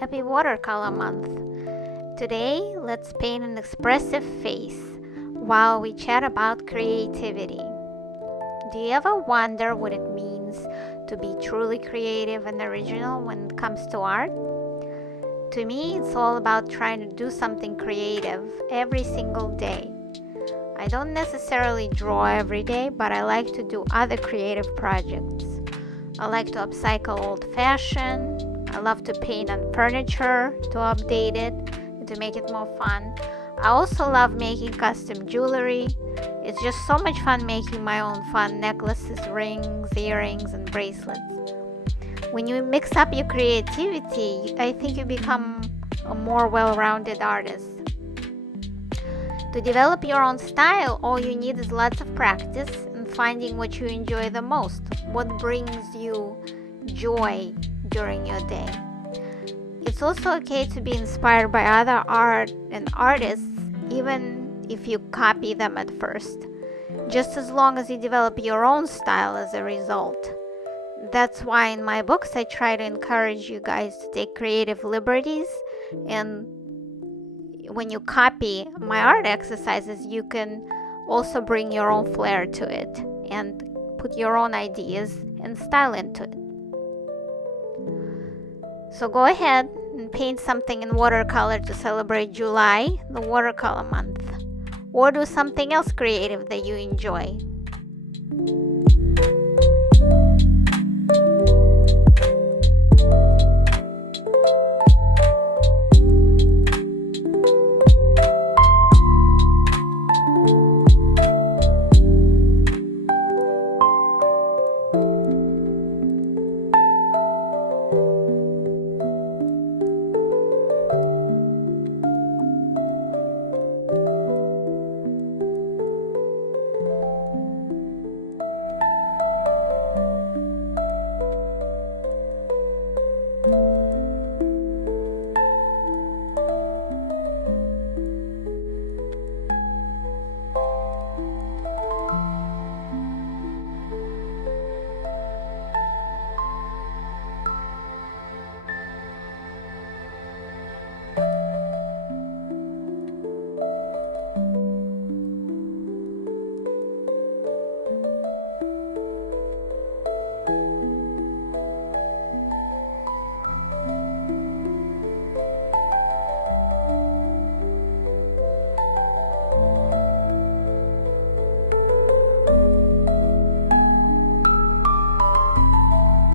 Happy Watercolor Month. Today, let's paint an expressive face while we chat about creativity. Do you ever wonder what it means to be truly creative and original when it comes to art? To me, it's all about trying to do something creative every single day. I don't necessarily draw every day, but I like to do other creative projects. I like to upcycle old fashion. I love to paint on furniture to update it and to make it more fun. I also love making custom jewelry. It's just so much fun making my own fun necklaces, rings, earrings, and bracelets. When you mix up your creativity, I think you become a more well-rounded artist. To develop your own style, all you need is lots of practice and finding what you enjoy the most, what brings you joy during your day. It's also okay to be inspired by other art and artists, even if you copy them at first, just as long as you develop your own style as a result. That's why in my books I try to encourage you guys to take creative liberties, and when you copy my art exercises, you can also bring your own flair to it and put your own ideas and style into it. So go ahead and paint something in watercolor to celebrate July, the Watercolor Month, or do something else creative that you enjoy.